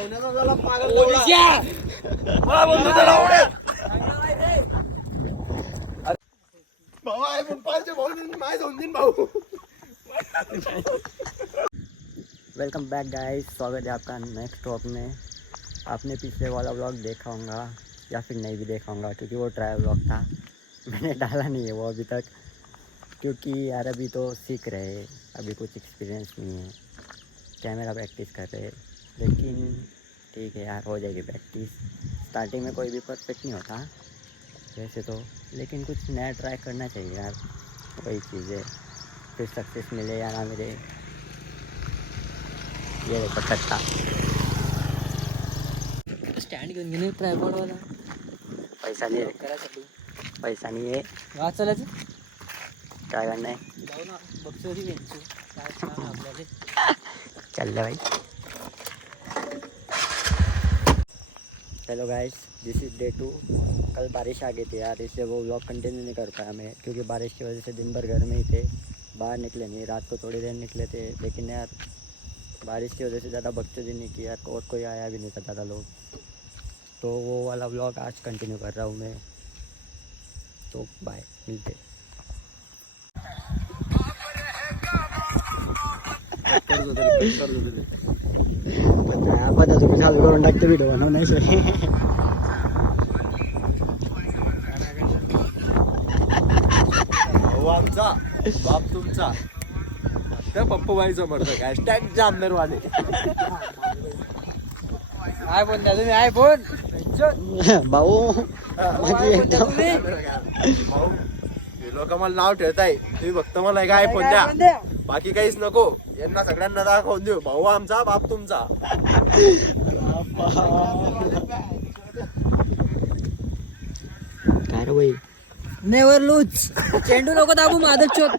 Welcome back guys, स्वागत है आपका नेक्स्ट व्लॉग में। आपने पिछले वाला व्लॉग देखा होगा या फिर नहीं भी देखा होगा, क्योंकि वो ट्रायल व्लॉग था। मैंने डाला नहीं है वो अभी तक, क्योंकि यार अभी तो सीख रहे हैं, अभी कुछ एक्सपीरियंस नहीं है, कैमरा प्रैक्टिस कर रहे हैं। लेकिन ठीक है यार, हो जाएगी प्रैक्टिस। स्टार्टिंग में कोई भी परफेक्ट नहीं होता वैसे तो, लेकिन कुछ नया ट्राई करना चाहिए यार, वही चीज़ है। फिर सक्सेस मिले या ना मिले। ये देखो कट्टा स्टँड घेऊन गेले ट्रायपॉड वाला. पैसा नहीं है, करायसाठी पैसा नहीं है, आज चालायचं काय करना है, जाऊ ना बघतो ती घ्यायची काय काम आहे आपल्याला. चल ले भाई। Hello guys, this is day 2। कल बारिश आ गई थी यार, इसलिए वो व्लॉग कंटिन्यू नहीं कर पाया मैं, क्योंकि बारिश की वजह से दिन भर घर में ही थे, बाहर निकले नहीं। रात को थोड़ी देर निकले थे, लेकिन यार बारिश की वजह से ज़्यादा बकचोदी नहीं की यार, और कोई आया भी नहीं था ज़्यादा लोग। तो वो वाला व्लॉग आज कंटिन्यू कर रहा हूँ मैं। तो बाय, मिलते। पता तुम्ही चालू करून टाकते व्हिडिओ बनवण्याचे. आमचा बाप तुमचा त्या पप्पूबाईचं म्हणतं हॅशटॅग जामनेरवाले. आय फोन द्या तुम्ही, आय फोन भाऊ भाऊ हे लोक मला नाव ठेवताय, तुम्ही फक्त मला एक आयफोन द्या, बाकी काहीच नको. यांना सगळ्यांना दाखवून देऊ, भाऊ आमचा बाप तुमचा. काय रे भाई, नेवर लूज. चेंडू नको दाबू माझं चोट.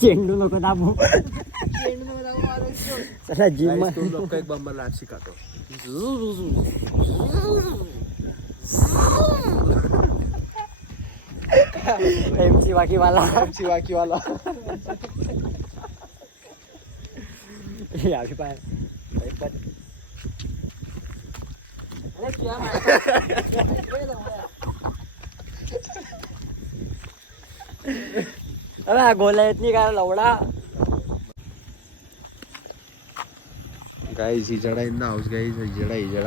चेंडू नको दाबू. चला जिम तुम लोग को एक बम्बर नाच सिखाता हूँ. MC वाकी वाला. वाकी वाला. अभी पाय अबे गोला येत नाही का लवडा. गाइस, ही जड़ा इन द हाउस गाइस, ही जड़ा ये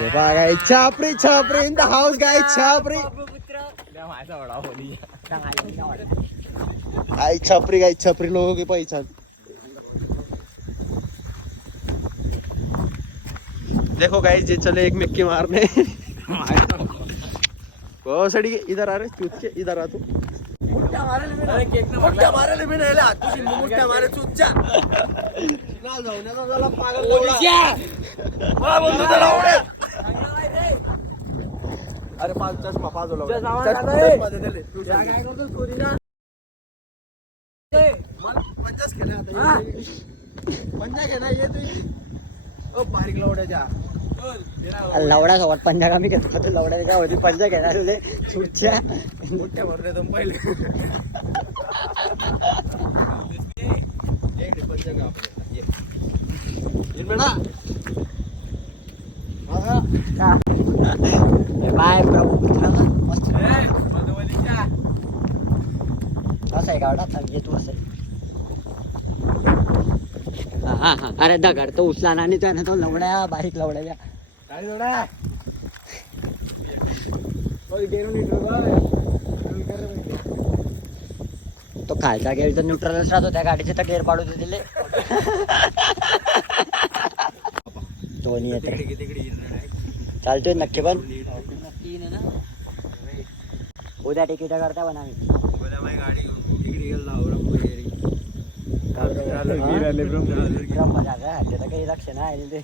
बघा गाइस, छापरी छापरी इन द हाउस गाइस, छापरी आई छपरी गाइस, छपरी लोगों की पहचान. देखो गाइस, ये चले एक मिक्की मारने. वो सड़ी इधर आ रहे, चूत के इधर आ तू. मुट्ठा मारे ले भी नहीं ले, तुझी मुट्ठा मारे चूत जा. ना जाऊ ना त्याला पागल मला बोलतो त्याला उडे. अरे पाच चष्मा पाच ओला चष्मा दे दे तू काय करतो चोरी ना. मला 50 केले आता. 50 घे ना, ये तू. ओ बारीक लवड्याच्या लवडा सोबत पंजा कमी घेतो तो. लवड्या काय होती, पंजा घेणार तुझे सुटच्या मोठ्या भरले तुम पहिले. एक पंजा का आपले ये बेटा. बाय प्रभू मस्त असं आहे का ये तू असं. हा हा, अरे दगड तो उचला ना, आणि त्याने तो लवड्या बारीक लवड्या तो खालचा गेअर तर न्यूट्रलच राहतो, त्या गाडीचे तर गेअर पाडू दिले. दोन्ही येते चालतोय नक्की. पण उद्या तिकीट करता पण आम्ही गाडी तिकडे गेलो त्याला काही लक्ष नाही ते.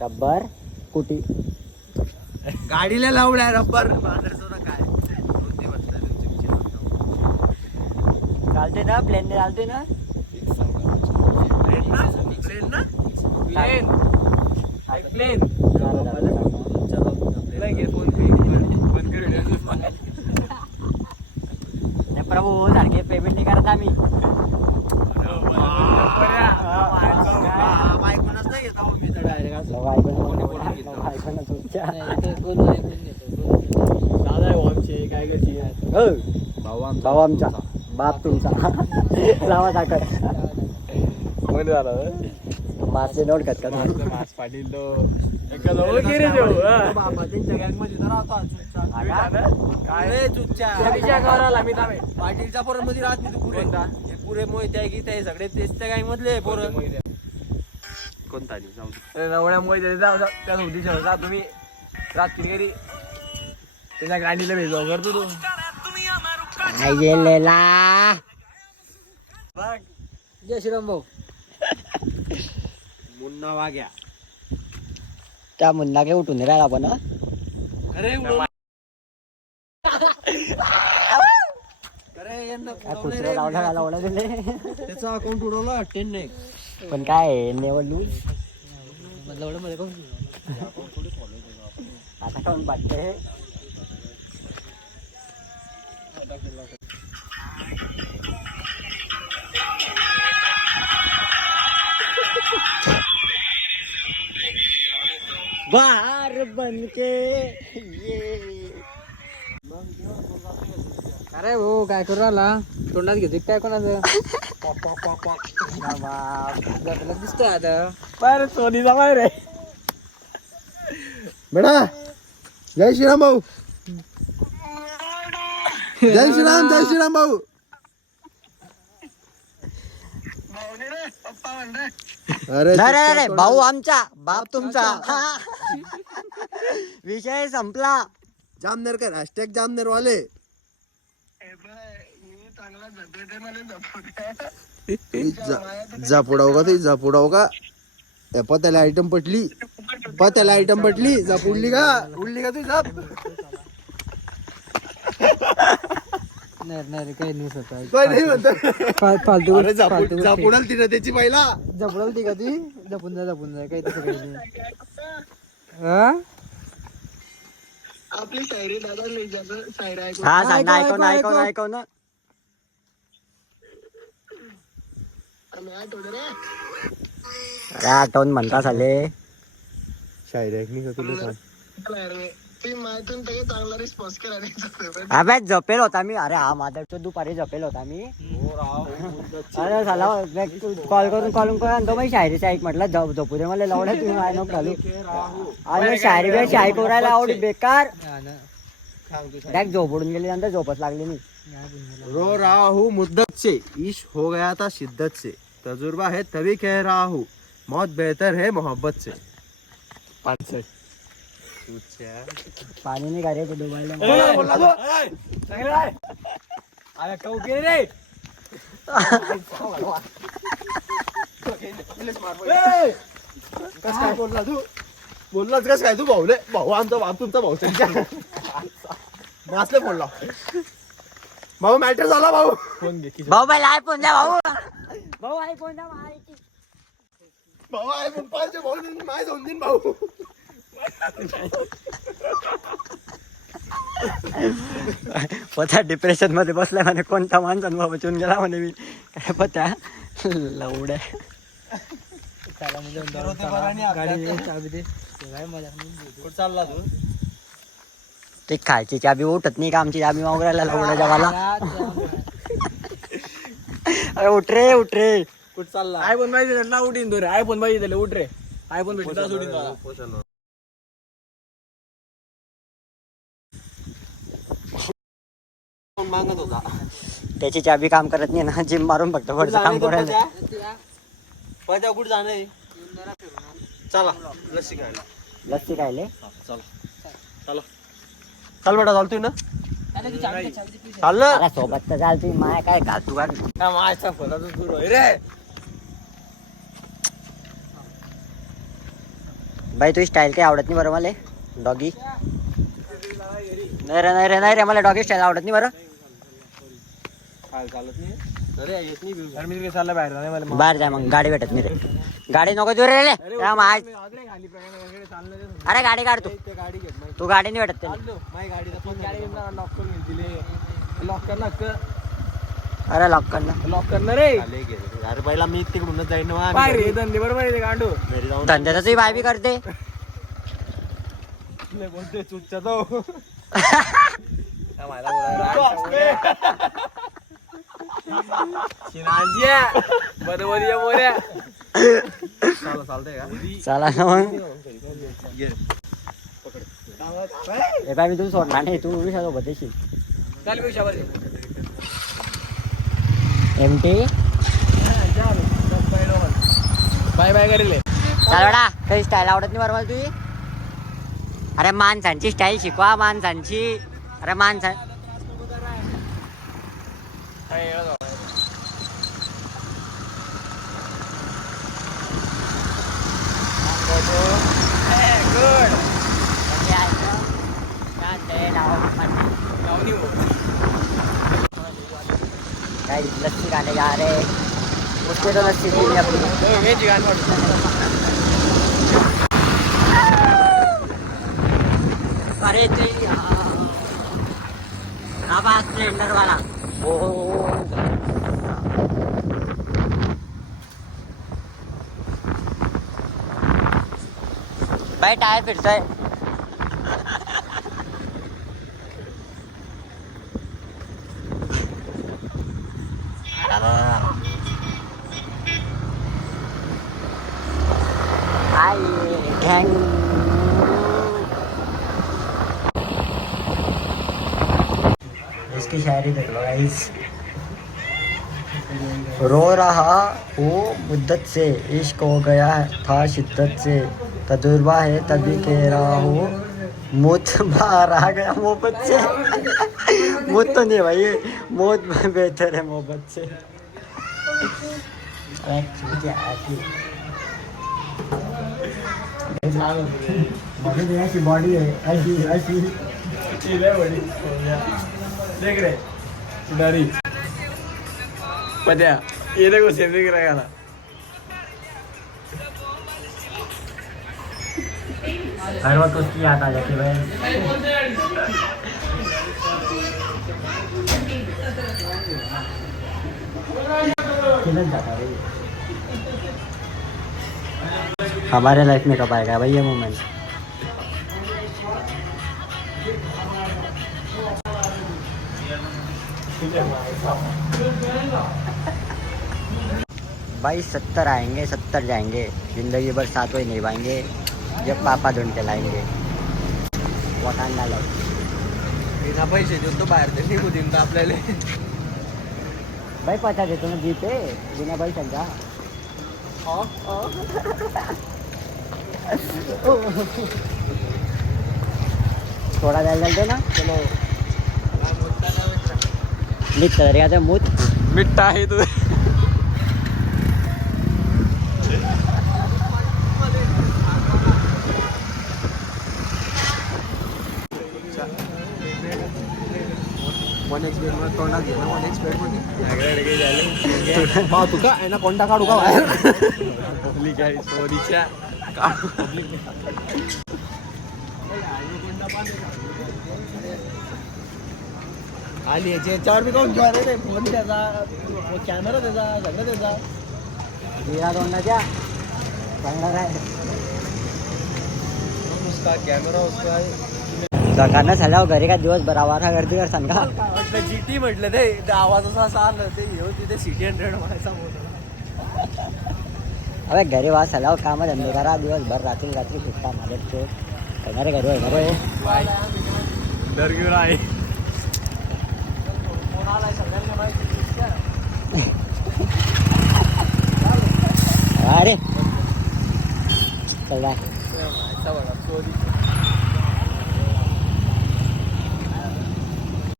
रब्बर कुटी गाडीला लावलाय रब्बर. चालते ना, प्लेन चालते ना. प्रभू सारखे पेमेंट नाही करत आम्ही. बायकोनच नाही घेत आहो मी तर डायरेक्ट असं. ऐकूनच तुमच्या. दादा आहे हो आमचे काय करते भाऊ आमचा बाप तुमचा. लावा टाकत मासे नोट करत का मास पाटील तो त्यांच्या गँग मध्ये तर राहतो काय चुच्चा पाटीलच्या पोरं मध्ये राहत नाही तू पुरे हे पुरे मोहिते आहे की ते सगळे तेच त्या गँग मधले पोरं कोणता नवड्या मोहिते जाऊ त्या होती जा तुम्ही रात्री घरी त्याच्या गाडीला भेटलो करतो तू गेलेला. जय श्रीराम भाऊ. मुन्ना वाग्या त्या मुन्ना काही उठून राहिला पण हं? अरे यांना काय कुत्रे लावला दिले. त्याचा अकाउंट उडवला 10 नाही पण काय निवडलू मध्ये कोण आता कोण बाटते. बाहर बनके ये. अरे भाऊ काय करू राहिला तोंडात घेतो काय कोणाचं दिसतोय आता. पर सोनीचा बाहेर आहे. बेटा जय श्रीराम भाऊ जय श्रीराम भाऊ अरे अरे भाऊ आमचा बाप तुमचा. विषय संपला. जामनेरकर हॅशटॅग जामनेर वाले जापुडाव का ते जापुडाव का पत्याला आयटम पटली जापुडली का उडली का तू जाप नाही काही नाही स्वतः काय नाही म्हणतो फालतू अरे जापुडाल तिने त्याची पहिला जपडाल ती का ती जपून जा काही तसं काही नाही. हा आपली शायरी दादा शायरी ऐकू हा सांग ऐकव ना. अरे आठवण म्हणता साले. शायरी ऐकली का तुला सांग अबे झोपेल होता मी. अरे हा माझा दुपारी झोपेल होता मी. अरे साला कॉल करून आणतो मग शायरीचं ऐक म्हटलं झोपू दे मला लावड्या तुम्ही माय नको घालू. आणि शायरी ऐकू राहायला आवडी बेकार. डायरेक्ट झोप उडून गेली नंतर झोपच लागली नाही. रो रहा हूँ मुद्दत से इश्क हो गया था शिद्दत से तजुर्बा है तभी कह रहा हूँ मौत बेहतर है मोहब्बत से. पाणी नाही का रे ते डुबायला. काय बोलला तू बोललाच कस काय तू भाऊ आमचा बाप तुमचा भाऊ मासले बोलला भाऊ मॅटर झाला भाऊ भाऊ बाई आयफोन द्या भाऊ आयफोन द्या भाऊ आहे पण पाहिजे भाऊ माय जाऊन देईन भाऊ. पता डिप्रेशन मध्ये बसलाय म्हणे कोणता माणसा वाचून गेला म्हणे मी काय पत्या लवड्या. चालला तू ते खायची चाबी उठत नाही का आमची चाबी मागरायला लवड्या जगाला. अरे उठ रे कुठं चालला आयफोन पाहिजे ना उठीन तो रे आयफोन पाहिजे त्याला उठ रे आयफोन भेटला सोडीन मागत होता त्याची चाबी काम करत नाही ना. जिम मारून फक्त वरचं काम करायला. पत्या कुठं जाणं आहे चला लस्सी खायला लस्सी खायले चला चल बेटा चालतोय ना चाल ना अरे सोबत तर चालती माय काय घालतू का माझ्या फलाचं दूर होय रे. बाई तुझी स्टाईल काही आवडत नाही बरं मला डॉगी. नाही रे मला डॉगी स्टाईल आवडत नाही बरं. चालत नाही अरे येत नाही चालला बाहेर बाहेर जा मग गाडी भेटत नाही रे. गाडी नको देऊ रे त्या माय. आगळे खाली पकडे चाललं ते. अरे गाडी काढ तू. ते गाडी घेत नाही. तू गाडी नाही भेटत त्याला. चाललो माझी गाडीचा फोन गाडी लॉक करून दिले. लॉक कर ना अरे लॉक कर ना. लॉक करणार रे. अरे पहिला मी तिकडूनच जाईन ना. काय रे धंदे बरोबर आहे ते गांडू. घरी जाऊन धंद्याचा तुझी बाय बी करते. बोलते चुटचा तो. चला ना मग. हे बाय मी तुला सोडणार नाही. तू उभी सोबत येशील. एमटी बाय बाय करेल. चल बेटा. काही स्टाईल आवडत नाही बरं मला तुझी. अरे माणसांची स्टाईल शिकवा माणसांची. अरे माणसा लस्सी खाने जा रहे. उसके तो लस्सी पीनी अपनी. अरे आवाज सिलेंडर वाला. भाई टायर फिरतोय. इसकी शायरी देख लो गाइस. रो रहा हूँ मुद्दत से, इश्क हो गया था शिद्दत से, तजुर्बा है तभी कह रहा हूँ, मौत बाहर आ गया मोहब्बत से. मौत तो नहीं भाई, मौत बेहतर है मोहब्बत से. ऐसी बॉडी है, ऐसी ऐसी देख रे डरी पत्या ये देखो सेविंग रहेगा. हर वक्त उसकी याद आ जाती है. किधर जाता है हमारे लाइफ में. कब आएगा भाई ये मोमेंट. भाई 70 आएंगे 70 जाएंगे. जिंदगी भर साथ ही निभाएंगे जब पापा ढूंढ के लाएंगे. Wakanda life. बिना पैसे देतो बाहेर ते निघू देईन तर आपल्याला. भाई पैसा देतो ना जीपे बिना पैशांचा. थोडा द्यायला दे ना. चलो निघतं रे आता मूत. मिठ्ठा आहे तू. तोंडात घे ना 1 एक्सपेक्ट मध्ये तुका आहे ना कोणता काढू का बाहेर. काय सोरीच्या आली याच्यावर मी कोण घेऊन रे. फोन त्याचा कॅमेरा त्याचा सगळं त्याचा. हिरा तोंडाच्या चांगला काय उसका कॅमेरा उसका आहे. सकाळनं झाल्यावर घरी काय दिवसभर आवारा गर्दी कर सांगा. काय वाटलं जीटी म्हटलं ते आवाज असा आलं ते येऊ तिथे सिटी 100 म्हणायचा मोठा. अबे घरी वास झाल्यावर काम धंदे करा दिवसभर. रात्री रात्री फिरता माझ्या चोट करणारे घरी होणार. डर घेऊन आहे. कोणाला सगळ्यांना माहिती. अरे चल बघा चोरी.